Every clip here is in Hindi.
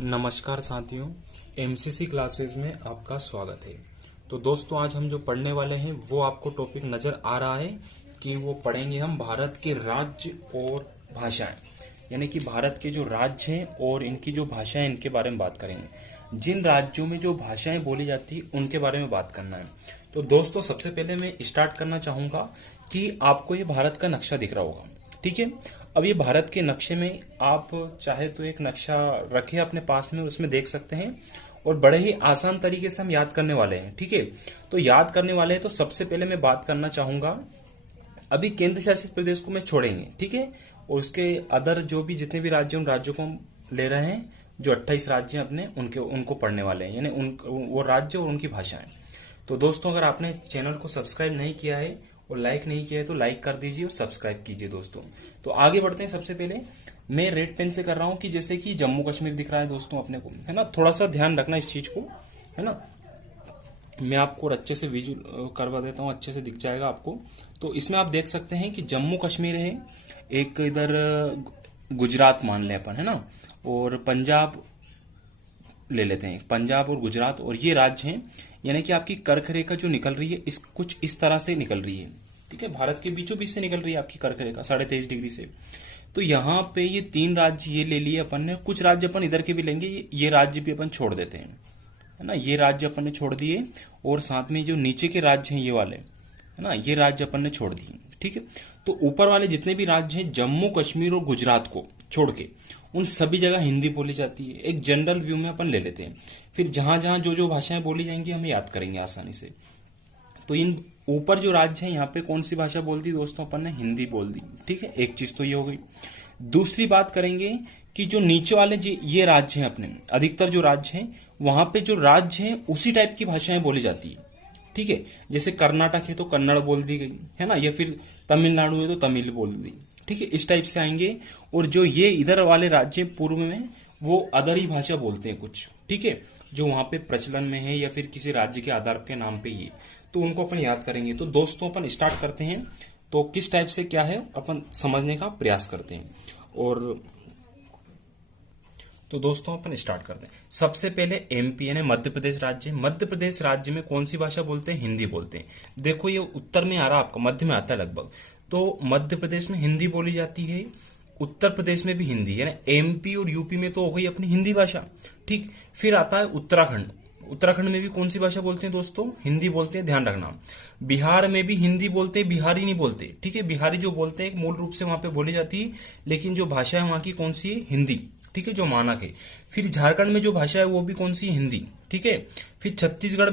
नमस्कार साथियों, एमसीसी क्लासेस में आपका स्वागत है। तो दोस्तों, आज हम जो पढ़ने वाले हैं वो आपको टॉपिक नज़र आ रहा है कि वो पढ़ेंगे हम भारत के राज्य और भाषाएं, यानी कि भारत के जो राज्य हैं और इनकी जो भाषाएं, इनके बारे में बात करेंगे। जिन राज्यों में जो भाषाएं बोली जाती है उनके बारे में बात करना है। तो दोस्तों, सबसे पहले मैं स्टार्ट करना चाहूँगा कि आपको ये भारत का नक्शा दिख रहा होगा, ठीक है। अब ये भारत के नक्शे में आप चाहे तो एक नक्शा रखें अपने पास में, उसमें देख सकते हैं और बड़े ही आसान तरीके से हम याद करने वाले हैं, ठीक है। तो याद करने वाले हैं तो सबसे पहले मैं बात करना चाहूंगा, अभी केंद्र शासित प्रदेश को मैं छोड़ेंगे, ठीक है, और उसके अदर जो भी जितने भी राज्य उन राज्यों को हम ले रहे हैं, जो 28 राज्य हैं अपने, उनको पढ़ने वाले हैं, यानी वो राज्य और उनकी भाषाएं। तो दोस्तों, अगर आपने चैनल को सब्सक्राइब नहीं किया है और लाइक नहीं किया है तो लाइक कर दीजिए और सब्सक्राइब कीजिए दोस्तों। तो आगे बढ़ते हैं। सबसे पहले मैं रेड पेन से कर रहा हूं कि जैसे कि जम्मू कश्मीर दिख रहा है दोस्तों अपने को, है ना। थोड़ा सा ध्यान रखना इस चीज को, है ना। मैं आपको अच्छे से विजुअल करवा देता हूं, अच्छे से दिख जाएगा आपको। तो इसमें आप देख सकते हैं कि जम्मू कश्मीर है, एक इधर गुजरात मान लें अपन, है ना, और पंजाब ले लेते हैं, पंजाब और गुजरात, और ये राज्य हैं। यानी कि आपकी कर्क रेखा जो निकल रही है कुछ इस तरह से निकल रही है, ठीक है। भारत के बीचों बीच से निकल रही है आपकी कर्क रेखा 23.5 डिग्री से। तो यहाँ पे ये 3 राज्य ये ले लिए अपन ने, कुछ राज्य अपन इधर के भी लेंगे, ये राज्य भी अपन छोड़ देते हैं, है ना। ये राज्य अपन ने छोड़ दिए और साथ में जो नीचे के राज्य हैं ये वाले, है ना, ये राज्य अपन ने छोड़ दिए, ठीक है। तो ऊपर वाले जितने भी राज्य हैं, जम्मू कश्मीर और गुजरात को छोड़ के, उन सभी जगह हिंदी बोली जाती है। एक जनरल व्यू में अपन ले लेते हैं, फिर जहां जहां जो जो भाषाएं बोली जाएंगी हम याद करेंगे आसानी से। तो इन ऊपर जो राज्य है यहाँ पे कौन सी भाषा बोल दी दोस्तों, अपन ने हिंदी बोल दी, ठीक है। एक चीज तो ये हो गई। दूसरी बात करेंगे कि जो नीचे वाले ये राज्य हैं अपने, अधिकतर जो राज्य हैं वहां पे जो राज्य हैं उसी टाइप की भाषाएं बोली जाती है, ठीक है। जैसे कर्नाटक है तो कन्नड़ बोल दी गई, है ना, या फिर तमिलनाडु है तो तमिल बोल दी, ठीक है। इस टाइप से आएंगे। और जो ये इधर वाले राज्य पूर्व में, वो अदर ही भाषा बोलते हैं कुछ, ठीक है, जो वहां पे प्रचलन में है या फिर किसी राज्य के आधार के नाम पे ये, तो उनको अपन याद करेंगे। तो दोस्तों, अपन स्टार्ट करते हैं। तो किस टाइप से क्या है अपन समझने का प्रयास करते हैं। और तो दोस्तों, अपन स्टार्ट करते हैं। सबसे पहले एमपी यानी मध्य प्रदेश राज्य। मध्य प्रदेश राज्य में कौन सी भाषा बोलते हैं? हिंदी बोलते हैं। देखो, ये उत्तर में आ रहा है आपका, मध्य में आता है लगभग। तो मध्य प्रदेश में हिंदी बोली जाती है, उत्तर प्रदेश में भी हिंदी, यानी एमपी और यूपी में तो हो गई अपनी हिंदी भाषा, ठीक। फिर आता है उत्तराखंड। उत्तराखंड में भी कौन सी भाषा बोलते हैं दोस्तों? हिंदी बोलते हैं, ध्यान रखना। बिहार में भी हिंदी बोलते हैं, बिहारी नहीं बोलते, ठीक है। बिहारी जो बोलते हैं मूल रूप से वहां पे बोली जाती है, लेकिन जो भाषा है वहां की कौन सी है? हिंदी, ठीक है, जो मानक है। फिर झारखंड में जो भाषा है वो भी कौन सी है? हिंदी, ठीक है। फिर छत्तीसगढ़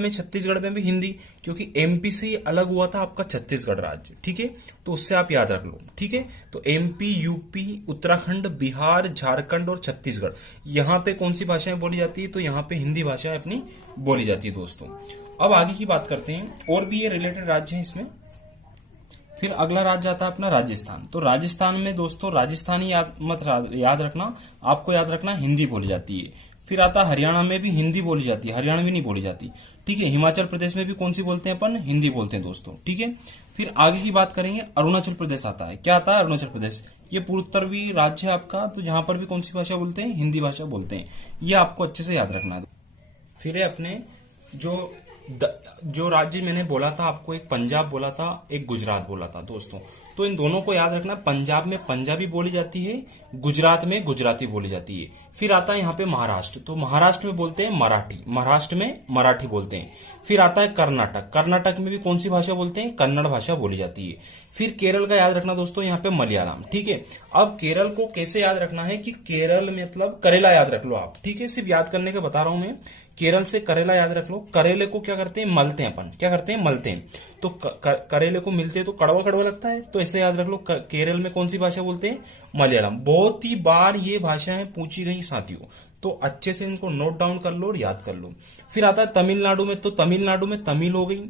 में भी हिंदी, क्योंकि एमपी से अलग हुआ था आपका छत्तीसगढ़ राज्य, ठीक है। तो उससे आप याद रख लो, ठीक है। तो एमपी, यूपी, उत्तराखंड, बिहार, झारखंड और छत्तीसगढ़, यहाँ पे कौन सी भाषाएं बोली जाती है? तो यहाँ पे हिंदी भाषा अपनी बोली जाती है दोस्तों। अब आगे की बात करते हैं, और भी ये रिलेटेड राज्य हैं इसमें। फिर अगला राज्य आता है अपना राजस्थान। तो राजस्थान में दोस्तों राजस्थानी याद रखना, आपको याद रखना हिंदी बोली जाती है। फिर आता है हरियाणा में भी हिंदी बोली जाती है, हरियाणवी नहीं बोली जाती, ठीक है। हिमाचल प्रदेश में भी कौन सी बोलते हैं अपन? हिंदी बोलते हैं दोस्तों, ठीक है। फिर आगे की बात करेंगे, अरुणाचल प्रदेश आता है। क्या आता है? अरुणाचल प्रदेश। ये पूर्वोत्तरी राज्य है आपका, तो यहाँ पर भी कौन सी भाषा बोलते हैं? हिंदी भाषा बोलते हैं। ये आपको अच्छे से याद रखना है। फिर अपने जो राज्य मैंने बोला था आपको, एक पंजाब बोला था, एक गुजरात बोला था दोस्तों। तो इन दोनों को याद रखना। पंजाब में पंजाबी बोली जाती है, गुजरात में गुजराती बोली जाती है। फिर आता है यहाँ पे महाराष्ट्र। तो महाराष्ट्र में बोलते हैं मराठी, महाराष्ट्र में मराठी बोलते हैं। फिर आता है कर्नाटक। कर्नाटक में भी कौन सी भाषा बोलते हैं? कन्नड़ भाषा बोली जाती है। फिर केरल का याद रखना दोस्तों, यहाँ पे मलयालम, ठीक है। अब केरल को कैसे याद रखना है कि केरल मतलब करेला याद रख लो आप, ठीक है। सिर्फ याद करने का बता रहा हूं मैं। केरल से करेला याद रख लो। करेले को क्या करते हैं? मलते हैं अपन। क्या करते हैं? मलते हैं। तो करेले को मिलते हैं तो कड़वा कड़वा लगता है, तो ऐसे याद रख लो। केरल में कौन सी भाषा बोलते हैं? मलयालम। बहुत ही बार ये भाषाएं पूछी गई साथियों, तो अच्छे से इनको नोट डाउन कर लो और याद कर लो। फिर आता है तमिलनाडु में, तो तमिलनाडु में तमिल हो गई।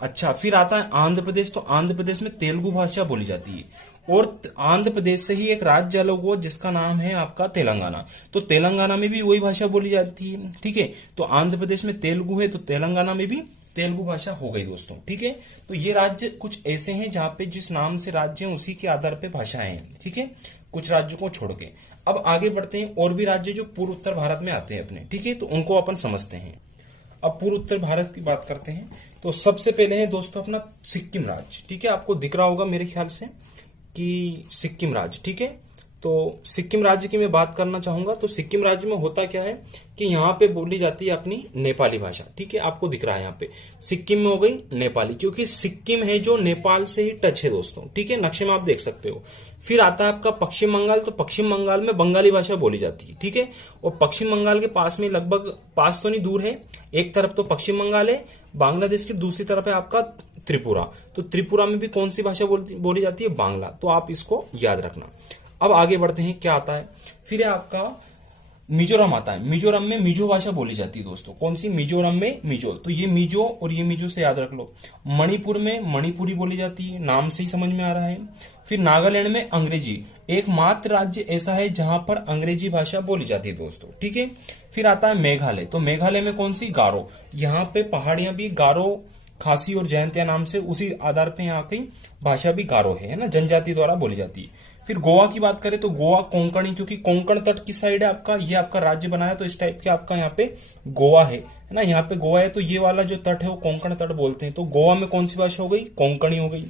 अच्छा, फिर आता है आंध्र प्रदेश। तो आंध्र प्रदेश में तेलुगु भाषा बोली जाती है। और आंध्र प्रदेश से ही एक राज्य अलग हुआ जिसका नाम है आपका तेलंगाना। तो तेलंगाना में भी वही भाषा बोली जाती है, ठीक है। तो आंध्र प्रदेश में तेलुगु है, तो तेलंगाना में भी तेलुगु भाषा हो गई दोस्तों, ठीक है। तो ये राज्य कुछ ऐसे हैं जहां पे जिस नाम से राज्य है उसी के आधार पे भाषाएं हैं, ठीक है, कुछ राज्यों को छोड़ के। अब आगे बढ़ते हैं, और भी राज्य जो पूर्व उत्तर भारत में आते हैं अपने, ठीक है, तो उनको अपन समझते हैं। अब पूर्व उत्तर भारत की बात करते हैं, तो सबसे पहले है दोस्तों अपना सिक्किम राज्य, ठीक है, आपको दिख रहा होगा मेरे ख्याल से कि सिक्किम राज्य, ठीक है। तो सिक्किम राज्य की मैं बात करना चाहूंगा। तो सिक्किम राज्य में होता क्या है कि यहाँ पे बोली जाती है अपनी नेपाली भाषा, ठीक है, आपको दिख रहा है यहाँ पे सिक्किम में हो गई नेपाली, क्योंकि सिक्किम है जो नेपाल से ही टच है दोस्तों, ठीक है, नक्शे में आप देख सकते हो। फिर आता है आपका पश्चिम बंगाल, तो पश्चिम बंगाल में बंगाली भाषा बोली जाती है, ठीक है, और पश्चिम बंगाल के पास में लगभग, पास तो नहीं दूर है, एक तरफ तो पश्चिम बंगाल है बांग्लादेश की, दूसरी तरफ है आपका त्रिपुरा। तो त्रिपुरा में भी कौन सी भाषा बोली जाती है? बांग्ला। तो आप इसको याद रखना। अब आगे बढ़ते हैं, क्या आता है, फिर है आपका मिजोरम आता है। मिजोरम में मिजो भाषा बोली जाती है दोस्तों। कौन सी? मिजोरम में मिजो। तो ये मिजो और ये मिजो से याद रख लो। मणिपुर में मणिपुरी बोली जाती है, नाम से ही समझ में आ रहा है। फिर नागालैंड में अंग्रेजी, एकमात्र राज्य ऐसा है जहां पर अंग्रेजी भाषा बोली जाती है दोस्तों, ठीक है। फिर आता है मेघालय। तो मेघालय में कौन सी? गारो। यहाँ पे पहाड़ियां भी गारो, खासी और जयंतिया नाम से, उसी आधार पे यहाँ की भाषा भी गारो है ना, जनजाति द्वारा बोली जाती है। फिर गोवा की बात करें तो गोवा कोंकणी, क्योंकि कोंकण तट की साइड है आपका, ये आपका राज्य बनाया तो इस टाइप के आपका यहाँ पे गोवा है ना, यहाँ पे गोवा है, तो ये वाला जो तट है वो कोंकण तट बोलते हैं। तो गोवा में कौन सी भाषा हो गई? कोंकणी हो गई।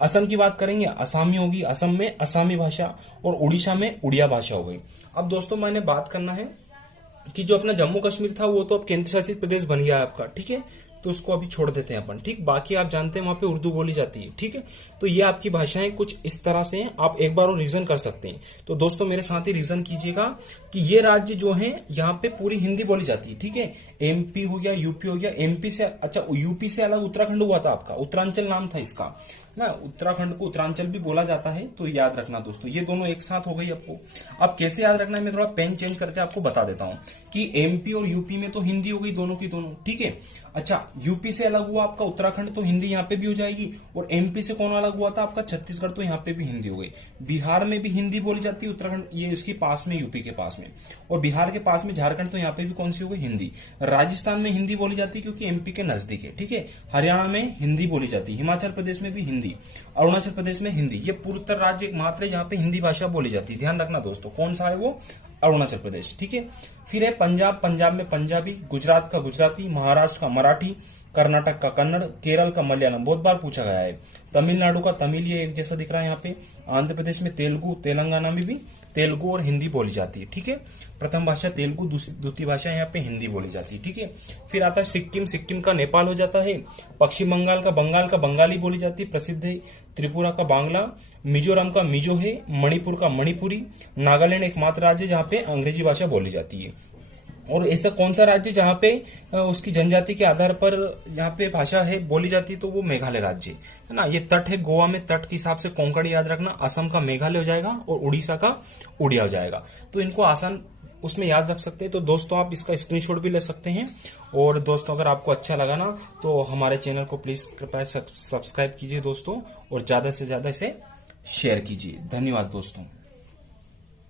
असम की बात करेंगे, असमी होगी, असम में असमी भाषा, और उड़ीसा में उड़िया भाषा हो गई। अब दोस्तों मैंने बात करना है कि जो अपना जम्मू कश्मीर था वो तो अब केंद्र शासित प्रदेश बन गया है आपका, ठीक है, तो उसको अभी छोड़ देते हैं अपन, ठीक। बाकी आप जानते हैं वहां पे उर्दू बोली जाती है, ठीक है। तो ये आपकी भाषाएं कुछ इस तरह से हैं, आप एक बार और रिवीजन कर सकते हैं। तो दोस्तों मेरे साथ ही रिवीजन कीजिएगा कि ये राज्य जो है यहाँ पे पूरी हिंदी बोली जाती है, ठीक है। एमपी हो गया, यूपी हो गया, एमपी से, अच्छा यूपी से अलग उत्तराखंड हुआ था आपका, उत्तरांचल नाम था इसका ना, उत्तराखंड को उत्तरांचल भी बोला जाता है, तो याद रखना दोस्तों। ये दोनों एक साथ हो गई आपको। अब कैसे याद रखना है, मैं थोड़ा पेन चेंज करके आपको बता देता हूं कि एमपी और यूपी में तो हिंदी हो गई दोनों की दोनों, ठीक है। अच्छा, यूपी से अलग हुआ आपका उत्तराखंड, तो हिंदी यहाँ पे भी हो जाएगी। और एमपी से कौन अलग हुआ था आपका? छत्तीसगढ़, तो यहाँ पे भी हिंदी हो गई। बिहार में भी हिंदी बोली जाती है, उत्तराखंड ये इसके पास में, यूपी के पास में, और बिहार के पास में झारखंड, तो यहाँ पे भी कौन सी हो गई? हिंदी। राजस्थान में हिंदी बोली जाती है क्योंकि एमपी के नजदीक है, ठीक है। हरियाणा में हिंदी बोली जाती है, हिमाचल प्रदेश में भी हिंदी, अरुणाचल प्रदेश में हिंदी। ये पूर्वोत्तर राज्य एकमात्र है जहां पे हिंदी भाषा बोली जाती है, ध्यान रखना दोस्तों। कौन सा है वो? अरुणाचल प्रदेश, ठीक है। फिर है पंजाब, पंजाब में पंजाबी, गुजरात का गुजराती, महाराष्ट्र का मराठी, कर्नाटक का कन्नड़, केरल का मलयालम, बहुत बार पूछा गया है। तमिलनाडु का तमिल, ये एक जैसा दिख रहा है यहाँ पे। आंध्र प्रदेश में तेलुगु, तेलंगाना में भी तेलुगु और हिंदी बोली जाती है, ठीक है। प्रथम भाषा तेलुगु, द्वितीय भाषा यहाँ पे हिंदी बोली जाती है, ठीक है। फिर आता है सिक्किम, सिक्किम का नेपाल हो जाता है। पश्चिम बंगाल का बंगाली बोली जाती है, प्रसिद्ध है। त्रिपुरा का बांग्ला, मिजोरम का मिजो है, मणिपुर का मणिपुरी, नागालैंड एकमात्र राज्य जहाँ पे अंग्रेजी भाषा बोली जाती है। और ऐसा कौन सा राज्य जहां पे उसकी जनजाति के आधार पर यहाँ पे भाषा है बोली जाती है? तो वो मेघालय राज्य है ना। ये तट है, गोवा में तट के हिसाब से कोंकणी याद रखना, असम का मेघालय हो जाएगा और उड़ीसा का उड़िया हो जाएगा। तो इनको आसान उसमें याद रख सकते हैं। तो दोस्तों आप इसका स्क्रीनशॉट भी ले सकते हैं। और दोस्तों अगर आपको अच्छा लगा ना तो हमारे चैनल को प्लीज कृपया सब्सक्राइब कीजिए दोस्तों, और ज्यादा से ज्यादा इसे शेयर कीजिए। धन्यवाद दोस्तों।